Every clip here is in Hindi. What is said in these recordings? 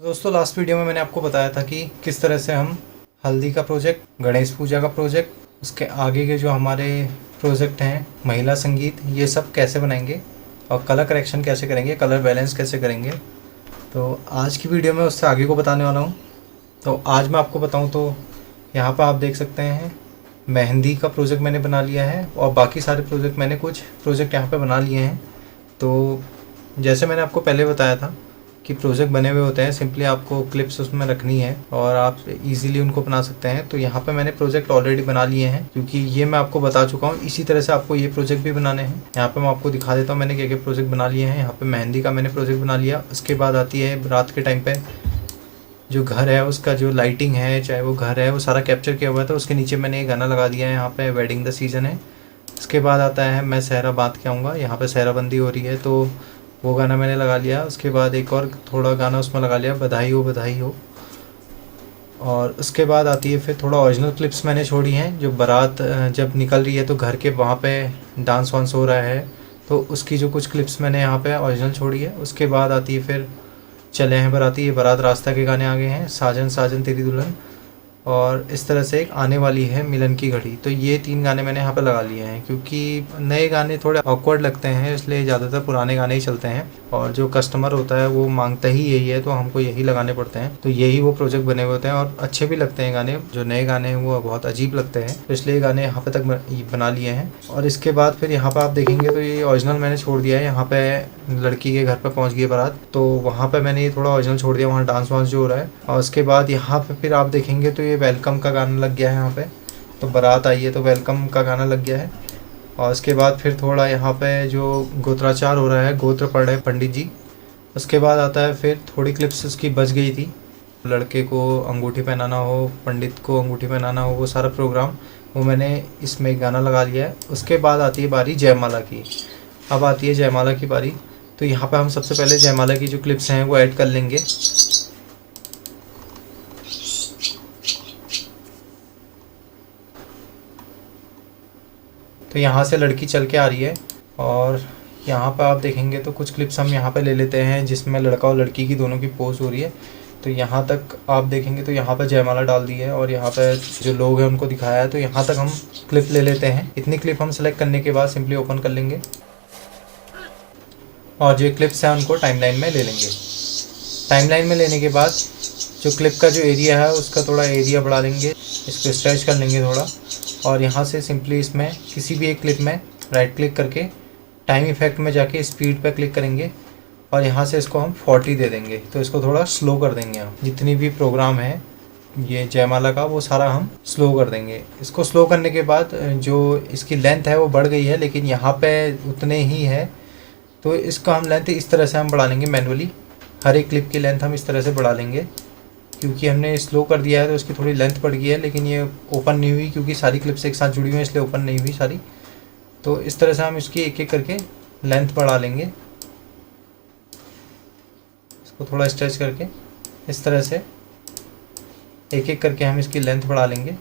तो दोस्तों लास्ट वीडियो में मैंने आपको बताया था कि किस तरह से हम हल्दी का प्रोजेक्ट, गणेश पूजा का प्रोजेक्ट, उसके आगे के जो हमारे प्रोजेक्ट हैं महिला संगीत, ये सब कैसे बनाएंगे और कलर करेक्शन कैसे करेंगे, कलर बैलेंस कैसे करेंगे। तो आज की वीडियो में उससे आगे को बताने वाला हूँ। तो आज मैं आपको बताऊँ तो यहाँ पर आप देख सकते हैं मेहंदी का प्रोजेक्ट मैंने बना लिया है और बाकी सारे प्रोजेक्ट मैंने कुछ प्रोजेक्ट यहाँ पर बना लिए हैं। तो जैसे मैंने आपको पहले बताया था कि प्रोजेक्ट बने हुए होते हैं, सिंपली आपको क्लिप्स उसमें रखनी है और आप इजीली उनको बना सकते हैं। तो यहाँ पे मैंने प्रोजेक्ट ऑलरेडी बना लिए हैं क्योंकि ये मैं आपको बता चुका हूँ। इसी तरह से आपको ये प्रोजेक्ट भी बनाने हैं। यहाँ पे मैं आपको दिखा देता हूँ मैंने क्या क्या प्रोजेक्ट बना लिए हैं। यहाँ पे मेहंदी का मैंने प्रोजेक्ट बना लिया। उसके बाद आती है रात के टाइम पे जो घर है उसका जो लाइटिंग है, चाहे वो घर है, वो सारा कैप्चर किया हुआ है। तो उसके नीचे मैंने ये गाना लगा दिया है, यहाँ पे वेडिंग द सीज़न है। उसके बाद आता है मैं सहरा बांध के आऊँगा, यहाँ पे सहराबंदी हो रही है तो वो गाना मैंने लगा लिया। उसके बाद एक और थोड़ा गाना उसमें लगा लिया, बधाई हो बधाई हो। और उसके बाद आती है फिर थोड़ा ओरिजिनल क्लिप्स मैंने छोड़ी हैं, जो बारात जब निकल रही है तो घर के वहाँ पे डांस वांस हो रहा है, तो उसकी जो कुछ क्लिप्स मैंने यहाँ पे ओरिजिनल छोड़ी है। उसके बाद आती है फिर चले हैं बाराती, ये बारात रास्ता के गाने आ गए हैं, साजन साजन तेरी दुल्हन, और इस तरह से एक आने वाली है मिलन की घड़ी। तो ये 3 गाने मैंने यहाँ पे लगा लिए हैं क्योंकि नए गाने थोड़े ऑकवर्ड लगते हैं, इसलिए ज़्यादातर पुराने गाने ही चलते हैं और जो कस्टमर होता है वो मांगता ही यही है, तो हमको यही लगाने पड़ते हैं। तो यही वो प्रोजेक्ट बने हुए होते हैं और अच्छे भी लगते हैं गाने। जो नए गाने हैं वो बहुत अजीब लगते हैं, तो इसलिए गाने यहाँ पे तक बना लिए हैं। और इसके बाद फिर यहाँ पर आप देखेंगे तो ये ओरिजिनल मैंने छोड़ दिया है। यहाँ पे लड़की के घर पर पहुँच गई बारात, तो वहाँ पर मैंने ये थोड़ा ओरिजिनल छोड़ दिया, वहाँ डांस वांस जो हो रहा है। और उसके बाद यहाँ पे फिर आप देखेंगे तो ये वेलकम का गाना लग गया है यहाँ पे। तो बारात आई है तो वेलकम का गाना लग गया है। और उसके बाद फिर थोड़ा यहाँ पे जो गोत्राचार हो रहा है, गोत्र पढ़ रहे हैं पंडित जी। उसके बाद आता है फिर थोड़ी क्लिप्स उसकी बच गई थी, लड़के को अंगूठी पहनाना हो, पंडित को अंगूठी पहनाना हो, वो सारा प्रोग्राम वो मैंने इसमें एक गाना लगा लिया है। उसके बाद आती है बारी जयमाला की। अब आती है जयमाला की बारी। तो यहाँ पे हम सबसे पहले जयमाला की जो क्लिप्स हैं वो ऐड कर लेंगे। तो यहाँ से लड़की चल के आ रही है और यहाँ पर आप देखेंगे तो कुछ क्लिप्स हम यहाँ पे ले लेते हैं जिसमें लड़का और लड़की की दोनों की पोज हो रही है। तो यहाँ तक आप देखेंगे तो यहाँ पर जयमाला डाल दी है और यहाँ पे जो लोग हैं उनको दिखाया है। तो यहाँ तक हम क्लिप ले लेते हैं। इतनी क्लिप हम सेलेक्ट करने के बाद सिंपली ओपन कर लेंगे और जो क्लिप्स हैं उनको टाइमलाइन में ले लेंगे। टाइमलाइन में लेने के बाद जो क्लिप का जो एरिया है उसका थोड़ा एरिया बढ़ा लेंगे, इसको स्ट्रेच कर लेंगे थोड़ा। और यहाँ से सिंपली इसमें किसी भी एक क्लिप में राइट क्लिक करके टाइम इफेक्ट में जाके स्पीड पे क्लिक करेंगे और यहाँ से इसको हम 40 दे देंगे। तो इसको थोड़ा स्लो कर देंगे हम, जितनी भी प्रोग्राम है ये जयमाला का वो सारा हम स्लो कर देंगे। इसको स्लो करने के बाद जो इसकी लेंथ है वो बढ़ गई है, लेकिन यहाँ पे उतने ही है, तो इसको हम लेंथ इस तरह से हम बढ़ा लेंगे मैनुअली। हर एक क्लिप की लेंथ हम इस तरह से बढ़ा लेंगे क्योंकि हमने स्लो कर दिया है तो इसकी थोड़ी लेंथ बढ़ गई है, लेकिन ये ओपन नहीं हुई क्योंकि सारी क्लिप्स एक साथ जुड़ी हुई हैं, इसलिए ओपन नहीं हुई सारी। तो इस तरह से हम इसकी एक एक करके लेंथ बढ़ा लेंगे, इसको थोड़ा स्ट्रेच करके इस तरह से एक एक करके हम इसकी लेंथ बढ़ा लेंगे।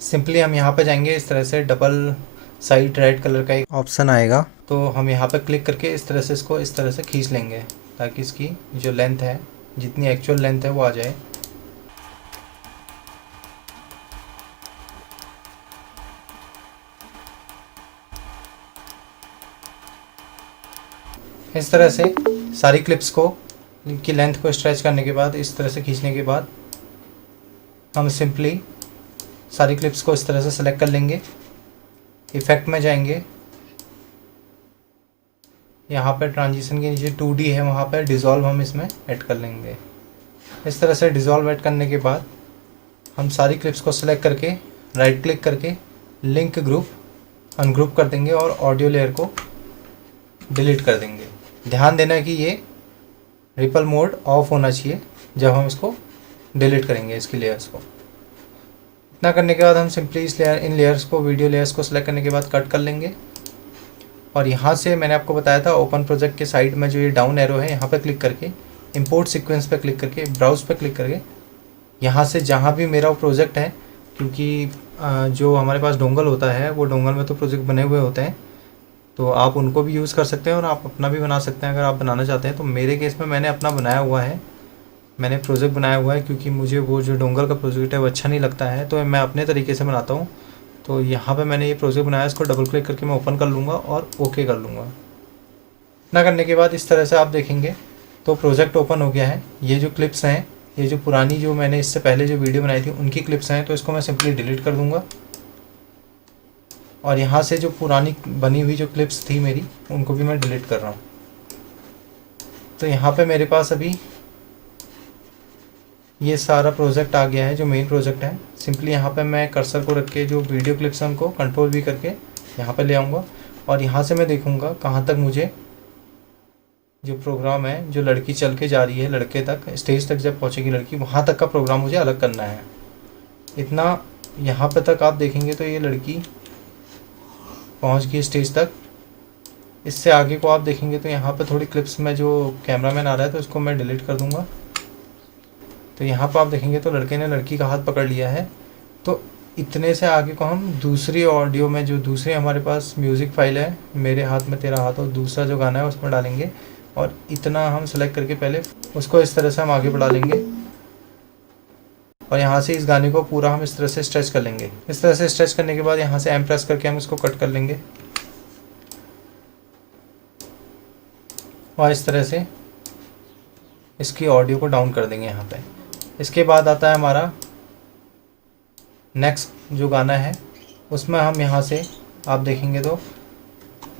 सिंपली हम यहाँ पे जाएंगे, इस तरह से डबल साइड रेड कलर का एक ऑप्शन आएगा, तो हम यहाँ पे क्लिक करके इस तरह से इसको इस तरह से खींच लेंगे ताकि इसकी जो लेंथ है, जितनी एक्चुअल लेंथ है वो आ जाए। इस तरह से सारी क्लिप्स को की लेंथ को स्ट्रेच करने के बाद, इस तरह से खींचने के बाद हम सिंपली सारी क्लिप्स को इस तरह से सेलेक्ट कर लेंगे। इफेक्ट में जाएंगे, यहाँ पर ट्रांजिशन के नीचे 2D है, वहाँ पर डिज़ोल्व हम इसमें ऐड कर लेंगे। इस तरह से डिज़ोल्व ऐड करने के बाद हम सारी क्लिप्स को सेलेक्ट करके राइट क्लिक करके लिंक ग्रुप अनग्रुप कर देंगे और ऑडियो लेयर को डिलीट कर देंगे। ध्यान देना कि ये रिपल मोड ऑफ होना चाहिए जब हम इसको डिलीट करेंगे, इसकी लेयर्स को। इतना करने के बाद हम सिंपली इन लेयर्स को, वीडियो लेयर्स को सेलेक्ट करने के बाद कट कर लेंगे और यहाँ से मैंने आपको बताया था ओपन प्रोजेक्ट के साइड में जो ये डाउन एरो है यहाँ पर क्लिक करके इंपोर्ट सीक्वेंस पर क्लिक करके ब्राउज पर क्लिक करके यहाँ से जहाँ भी मेरा प्रोजेक्ट है, क्योंकि जो हमारे पास डोंगल होता है वो डोंगल में तो प्रोजेक्ट बने हुए होते हैं, तो आप उनको भी यूज़ कर सकते हैं और आप अपना भी बना सकते हैं अगर आप बनाना चाहते हैं। तो मेरे केस में मैंने अपना बनाया हुआ है, मैंने प्रोजेक्ट बनाया हुआ है क्योंकि मुझे वो जो डोंगल का प्रोजेक्ट है वो अच्छा नहीं लगता है, तो मैं अपने तरीके से बनाता हूँ। तो यहाँ पे मैंने ये प्रोजेक्ट बनाया, इसको डबल क्लिक करके मैं ओपन कर लूँगा और ओके कर लूँगा। इतना करने के बाद इस तरह से आप देखेंगे तो प्रोजेक्ट ओपन हो गया है। ये जो क्लिप्स हैं, ये जो पुरानी जो मैंने इससे पहले जो वीडियो बनाई थी उनकी क्लिप्स हैं, तो इसको मैं सिंपली डिलीट कर दूँगा। और यहाँ से जो पुरानी बनी हुई जो क्लिप्स थी मेरी उनको भी मैं डिलीट कर रहा हूँ। तो यहाँ पे मेरे पास अभी ये सारा प्रोजेक्ट आ गया है जो मेन प्रोजेक्ट है। सिंपली यहाँ पे मैं कर्सर को रख के जो वीडियो क्लिप्स हैं उनको कंट्रोल भी करके यहाँ पे ले आऊँगा और यहाँ से मैं देखूँगा कहाँ तक मुझे जो प्रोग्राम है, जो लड़की चल के जा रही है लड़के तक, स्टेज तक जब पहुँचेगी लड़की, वहाँ तक का प्रोग्राम मुझे अलग करना है। इतना यहाँ पे तक आप देखेंगे तो ये लड़की पहुँच गई स्टेज तक। इससे आगे को आप देखेंगे तो यहाँ पे थोड़ी क्लिप्स में जो कैमरामैन आ रहा है तो इसको मैं डिलीट कर दूँगा। तो यहाँ पर आप देखेंगे तो लड़के ने लड़की का हाथ पकड़ लिया है। तो इतने से आगे को हम दूसरी ऑडियो में जो दूसरी हमारे पास म्यूज़िक फाइल है, मेरे हाथ में तेरा हाथ, और दूसरा जो गाना है उसमें डालेंगे और इतना हम सेलेक्ट करके पहले उसको इस तरह से हम आगे बढ़ा लेंगे और यहाँ से इस गाने को पूरा हम इस तरह से स्ट्रेच कर लेंगे। इस तरह से स्ट्रेच करने के बाद यहाँ से एम प्रेस करके हम इसको कट कर लेंगे और इस तरह से इसकी ऑडियो को डाउन कर देंगे यहाँ पे। इसके बाद आता है हमारा नेक्स्ट जो गाना है, उसमें हम यहाँ से आप देखेंगे तो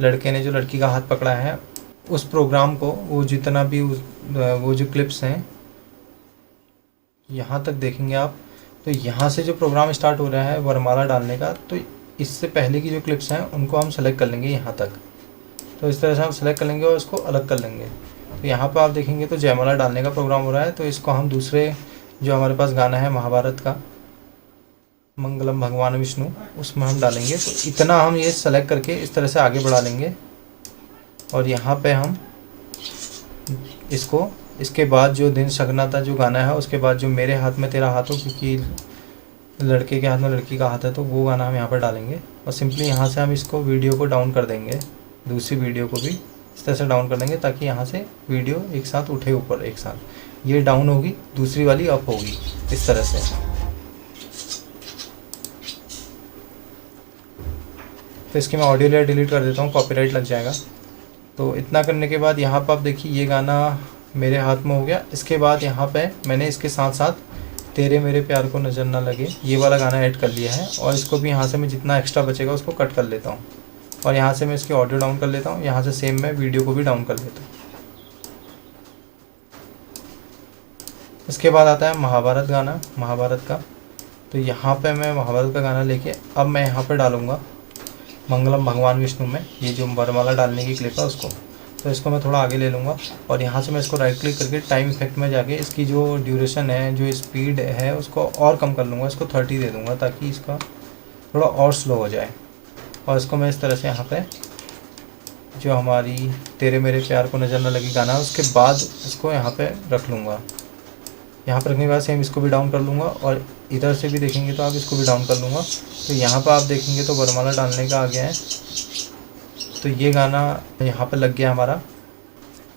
लड़के ने जो लड़की का हाथ पकड़ा है उस प्रोग्राम को, वो जितना भी वो जो क्लिप्स हैं यहाँ तक देखेंगे आप, तो यहाँ से जो प्रोग्राम स्टार्ट हो रहा है वरमाला डालने का, तो इससे पहले की जो क्लिप्स हैं उनको हम सेलेक्ट कर लेंगे यहाँ तक। तो इस तरह से हम सेलेक्ट कर लेंगे और इसको अलग कर लेंगे। तो यहाँ पर आप देखेंगे तो जयमाला डालने का प्रोग्राम हो रहा है, तो इसको हम दूसरे जो हमारे पास गाना है महाभारत का मंगलम भगवान विष्णु, उसमें हम डालेंगे। तो इतना हम ये सेलेक्ट करके इस तरह से आगे बढ़ा लेंगे और यहाँ पे हम इसको, इसके बाद जो दिन सगना था जो गाना है, उसके बाद जो मेरे हाथ में तेरा हाथ हो, क्योंकि लड़के के हाथ में लड़की का हाथ है, तो वो गाना हम यहाँ पर डालेंगे और सिंपली यहाँ से हम इसको वीडियो को डाउन कर देंगे, दूसरी वीडियो को भी इस तरह से डाउन कर देंगे ताकि यहाँ से वीडियो एक साथ उठे ऊपर, एक साथ ये डाउन होगी, दूसरी वाली अप होगी, इस तरह से। तो इसकी मैं ऑडियो लेयर डिलीट कर देता हूँ, कॉपीराइट लग जाएगा। तो इतना करने के बाद यहाँ पर आप देखिए ये गाना मेरे हाथ में हो गया। इसके बाद यहाँ पे मैंने इसके साथ साथ तेरे मेरे प्यार को नज़र ना लगे ये वाला गाना ऐड कर लिया है और इसको भी यहाँ से मैं जितना एक्स्ट्रा बचेगा उसको कट कर लेता हूँ और यहाँ से मैं इसकी ऑडियो डाउन कर लेता हूँ। यहाँ से सेम मैं वीडियो को भी डाउन कर लेता हूँ। इसके बाद आता है महाभारत गाना, महाभारत का। तो यहाँ पे मैं महाभारत का गाना लेके अब मैं यहाँ पे डालूँगा मंगलम भगवान विष्णु में, ये जो वरमाला डालने की क्लिप है उसको। तो इसको मैं थोड़ा आगे ले लूँगा और यहाँ से मैं इसको राइट क्लिक करके टाइम इफेक्ट में जाके इसकी जो ड्यूरेशन है, जो स्पीड है, उसको और कम कर लूँगा, इसको 30 दे दूँगा ताकि इसका थोड़ा और स्लो हो जाए। और इसको मैं इस तरह से यहाँ पे जो हमारी तेरे मेरे प्यार को नज़र न लगी गाना है उसके बाद इसको यहाँ पे रख लूँगा। यहाँ पर रखने के बाद सेम इसको भी डाउन कर लूँगा और इधर से भी देखेंगे तो आप इसको भी डाउन कर लूँगा। तो यहाँ पर आप देखेंगे तो वरमाला डालने का आ गया है। तो ये गाना यहाँ पर लग गया हमारा,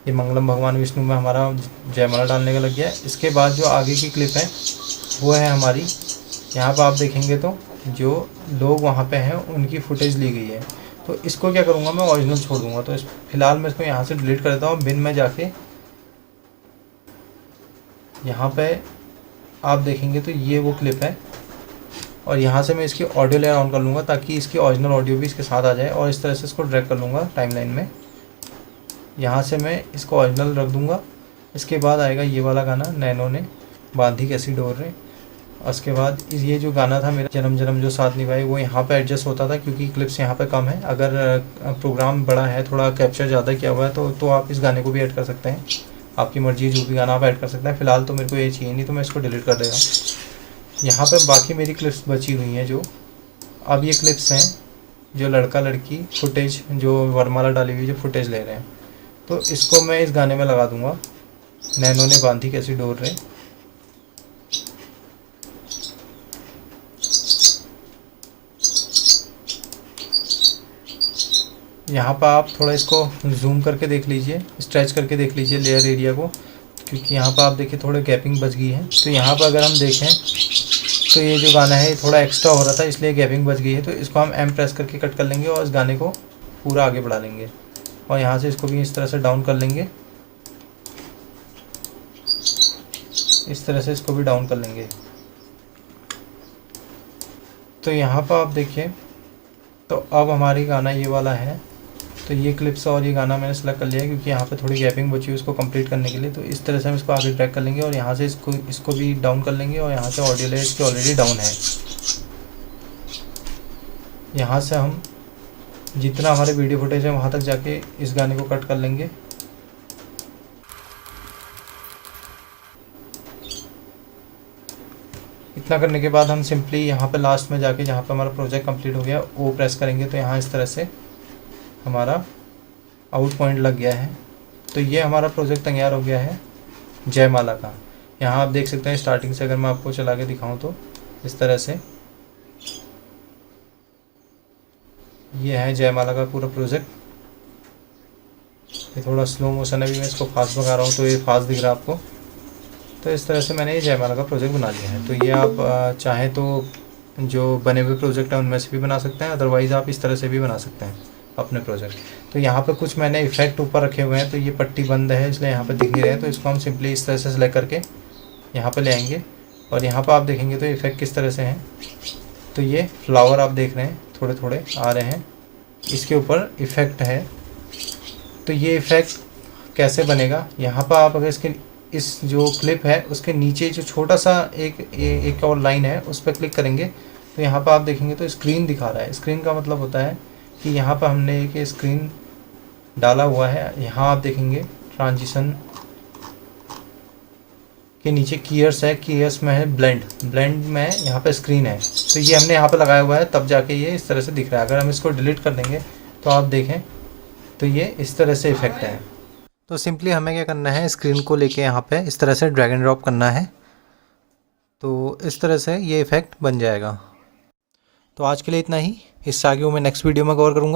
ये मंगलम भगवान विष्णु में हमारा जयमाला डालने का लग गया है। इसके बाद जो आगे की क्लिप है वो है हमारी, यहाँ पर आप देखेंगे तो जो लोग वहाँ पे हैं उनकी फुटेज ली गई है। तो इसको क्या करूँगा मैं ओरिजिनल छोड़ दूँगा। तो फिलहाल मैं इसको यहाँ से डिलीट कर देता हूँ। बिन में जाके यहाँ पे आप देखेंगे तो ये वो क्लिप है और यहाँ से मैं इसकी ऑडियो लेयर ऑन कर लूँगा ताकि इसकी ओरिजिनल ऑडियो भी इसके साथ आ जाए और इस तरह से इसको ड्रैग कर लूँगा टाइमलाइन में। यहाँ से मैं इसको ओरिजिनल रख दूँगा। इसके बाद आएगा ये वाला गाना नैनो ने बांधी कैसी डोर रे। उसके बाद ये जो गाना था मेरा जन्म जन्म जो साथ निभाए, वो यहाँ पे एडजस्ट होता था क्योंकि क्लिप्स यहाँ पे कम है। अगर प्रोग्राम बड़ा है, थोड़ा कैप्चर ज़्यादा किया हुआ है तो आप इस गाने को भी ऐड कर सकते हैं, आपकी मर्जी, जो भी गाना आप ऐड कर सकते हैं। फ़िलहाल तो मेरे को ये चाहिए नहीं तो मैं इसको डिलीट कर दे रहा हूँ। यहाँ पे बाकी मेरी क्लिप्स बची हुई हैं जो अब ये क्लिप्स हैं जो लड़का लड़की फुटेज जो वरमाला डाली हुई जो फुटेज ले रहे हैं, तो इसको मैं इस गाने में लगा दूंगा। नैनो ने बांधी कैसी डोर रे। यहाँ पर आप थोड़ा इसको जूम करके देख लीजिए, स्ट्रेच करके देख लीजिए लेयर एरिया को, क्योंकि यहाँ पर आप देखिए थोड़े गैपिंग बच गई है। तो यहाँ पर अगर हम देखें तो ये जो गाना है थोड़ा एक्स्ट्रा हो रहा था, इसलिए गैपिंग बच गई है। तो इसको हम एम प्रेस करके कट कर लेंगे और इस गाने को पूरा आगे बढ़ा लेंगे और यहाँ से इसको भी इस तरह से डाउन कर लेंगे, इस तरह से इसको भी डाउन कर लेंगे। तो यहाँ पर आप देखिए, तो अब हमारी गाना ये वाला है। तो ये क्लिप्स और ये गाना मैंने सेलेक्ट कर लिया है, क्योंकि यहाँ पे थोड़ी गैपिंग बची है उसको कंप्लीट करने के लिए। तो इस तरह से हम इसको आगे ट्रैक कर लेंगे और यहाँ से इसको भी डाउन कर लेंगे और यहाँ से ऑडियो लेयर इसकी ऑलरेडी डाउन है। यहाँ से हम जितना हमारे वीडियो फुटेज है वहाँ तक जाके इस गाने को कट कर लेंगे। इतना करने के बाद हम सिंपली यहाँ पे लास्ट में जाके जहाँ पे हमारा प्रोजेक्ट कंप्लीट हो गया वो प्रेस करेंगे। तो यहाँ इस तरह से हमारा आउट पॉइंट लग गया है। तो ये हमारा प्रोजेक्ट तैयार हो गया है जयमाला का। यहाँ आप देख सकते हैं स्टार्टिंग से अगर मैं आपको चला के दिखाऊं तो इस तरह से ये है जयमाला का पूरा प्रोजेक्ट। ये थोड़ा स्लो मोशन है, अभी मैं इसको फास्ट भगा रहा हूँ तो ये फास्ट दिख रहा है आपको। तो इस तरह से मैंने ये जयमाला का प्रोजेक्ट बना लिया है। तो ये आप चाहें तो जो बने हुए प्रोजेक्ट हैं उनमें से भी बना सकते हैं, अदरवाइज़ आप इस तरह से भी बना सकते हैं अपने प्रोजेक्ट। तो यहाँ पे कुछ मैंने इफेक्ट ऊपर रखे हुए हैं। तो ये पट्टी बंद है इसलिए यहाँ पे दिख नहीं रहे हैं। तो इसको हम सिंपली इस तरह से सेलेक्ट करके यहाँ पे ले आएंगे और यहाँ पे आप देखेंगे तो इफेक्ट किस तरह से हैं। तो ये फ्लावर आप देख रहे हैं थोड़े थोड़े आ रहे हैं, इसके ऊपर इफेक्ट है। तो ये इफेक्ट कैसे बनेगा, यहाँ पर आप अगर इसके इस जो क्लिप है उसके नीचे जो छोटा सा एक और लाइन है उस पर क्लिक करेंगे तो यहाँ पर आप देखेंगे तो स्क्रीन दिखा रहा है। स्क्रीन का मतलब होता है कि यहाँ पर हमने एक स्क्रीन डाला हुआ है। यहाँ आप देखेंगे ट्रांजिशन के नीचे कीयर्स है, कीयर्स में है ब्लेंड, ब्लेंड में यहाँ पे स्क्रीन है। तो ये हमने यहाँ पे लगाया हुआ है तब जाके ये इस तरह से दिख रहा है। अगर हम इसको डिलीट कर देंगे तो आप देखें तो ये इस तरह से इफेक्ट है। तो सिंपली हमें क्या करना है, स्क्रीन को लेके यहाँ पे इस तरह से ड्रैग एंड ड्रॉप करना है। तो इस तरह से ये इफेक्ट बन जाएगा। तो आज के लिए इतना ही, इससे आगे मैं नेक्स्ट वीडियो में कवर करूँगा।